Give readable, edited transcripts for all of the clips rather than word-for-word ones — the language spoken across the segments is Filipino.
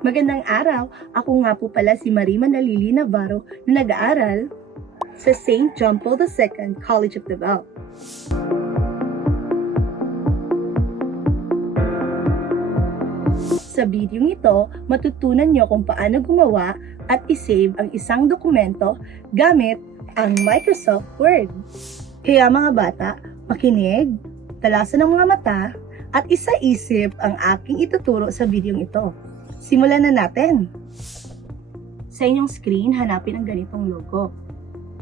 Magandang araw! Ako nga po pala si Marie Manalili Navarro na nag-aaral sa St. John Paul II College of Davao. Sa video ito, matutunan nyo kung paano gumawa at isave ang isang dokumento gamit ang Microsoft Word. Kaya mga bata, makinig, talasan ng mga mata, at isa-isip ang aking ituturo sa video ito. Simulan na natin. Sa inyong screen, hanapin ang ganitong logo.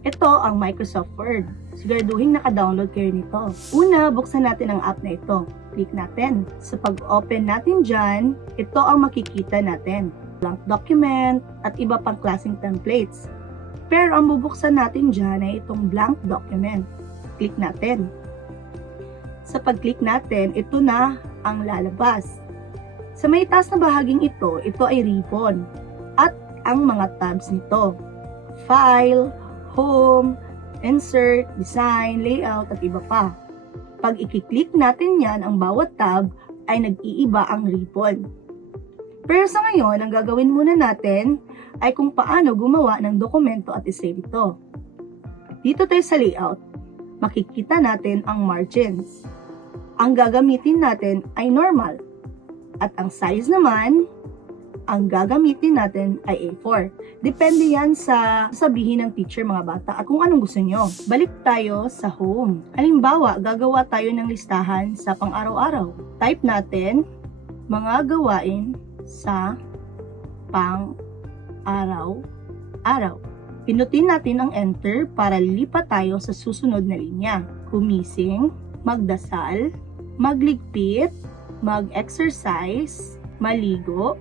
Ito ang Microsoft Word. Siguraduhin naka-download kayo nito. Una, buksan natin ang app na ito. Click natin. Sa pag-open natin dyan, ito ang makikita natin. Blank document at iba pang klaseng templates. Pero ang bubuksan natin dyan ay itong blank document. Click natin. Sa pag-click natin, ito na ang lalabas. Sa may taas na bahaging ito ay ribbon at ang mga tabs nito. File, Home, Insert, Design, Layout at iba pa. Pag i-click natin yan, ang bawat tab ay nag-iiba ang ribbon. Pero sa ngayon, ang gagawin muna natin ay kung paano gumawa ng dokumento at isave ito. Dito tayo sa Layout, makikita natin ang margins. Ang gagamitin natin ay normal. At ang size naman, ang gagamitin natin ay A4. Depende yan sa sabihin ng teacher mga bata at kung anong gusto nyo. Balik tayo sa home. Halimbawa, gagawa tayo ng listahan sa pang-araw-araw. Type natin, mga gawain sa pang-araw-araw. Pinutin natin ang enter para lilipat tayo sa susunod na linya. Gumising, magdasal, magligpit, mag-exercise, maligo,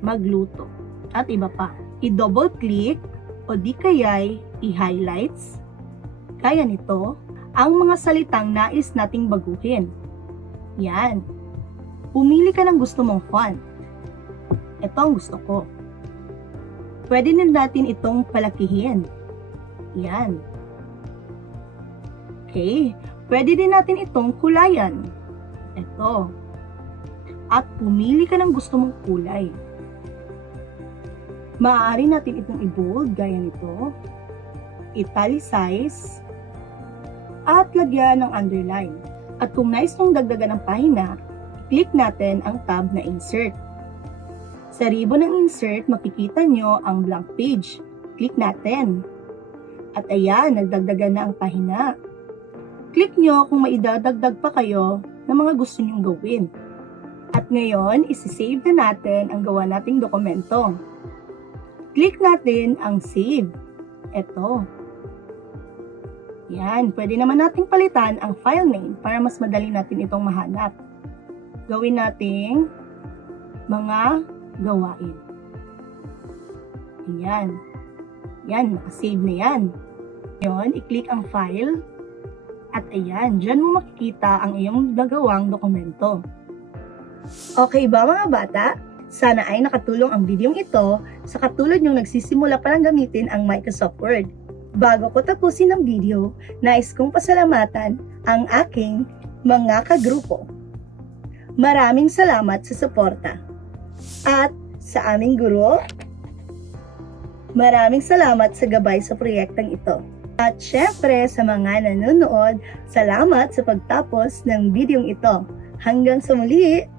magluto, at iba pa. I-double click o di kaya'y i-highlights. Kaya nito, ang mga salitang nais nating baguhin. Yan. Pumili ka ng gusto mong font. Ito ang gusto ko. Pwede din natin itong palakihin. Yan. Okay. Pwede din natin itong kulayan. Ito. At pumili ka ng gusto mong kulay. Maaari natin itong i-bold gaya nito, italicize, at lagyan ng underline. At kung nais mong dagdagan ng pahina, click natin ang tab na Insert. Sa ribbon ng Insert, makikita nyo ang blank page. Click natin. At ayan, nagdagdagan na ang pahina. Click nyo kung maidadagdag pa kayo ng mga gusto nyong gawin. At ngayon, isi-save na natin ang gawa nating dokumento. Click natin ang save. Ito. Yan, pwede naman nating palitan ang file name para mas madali natin itong mahanap. Gawin nating mga gawain. Yan. Yan, nakasave na yan. Ngayon, i-click ang file. At ayan, dyan mo makikita ang iyong nagawang dokumento. Okay ba mga bata? Sana ay nakatulong ang videong ito sa katulad yung nagsisimula pa lang gamitin ang Microsoft Word. Bago ko tapusin ang video, nais kong pasalamatan ang aking mga kagrupo. Maraming salamat sa suporta. At sa aming guro, maraming salamat sa gabay sa proyektang ito. At syempre sa mga nanonood, salamat sa pagtapos ng videong ito. Hanggang sa muli!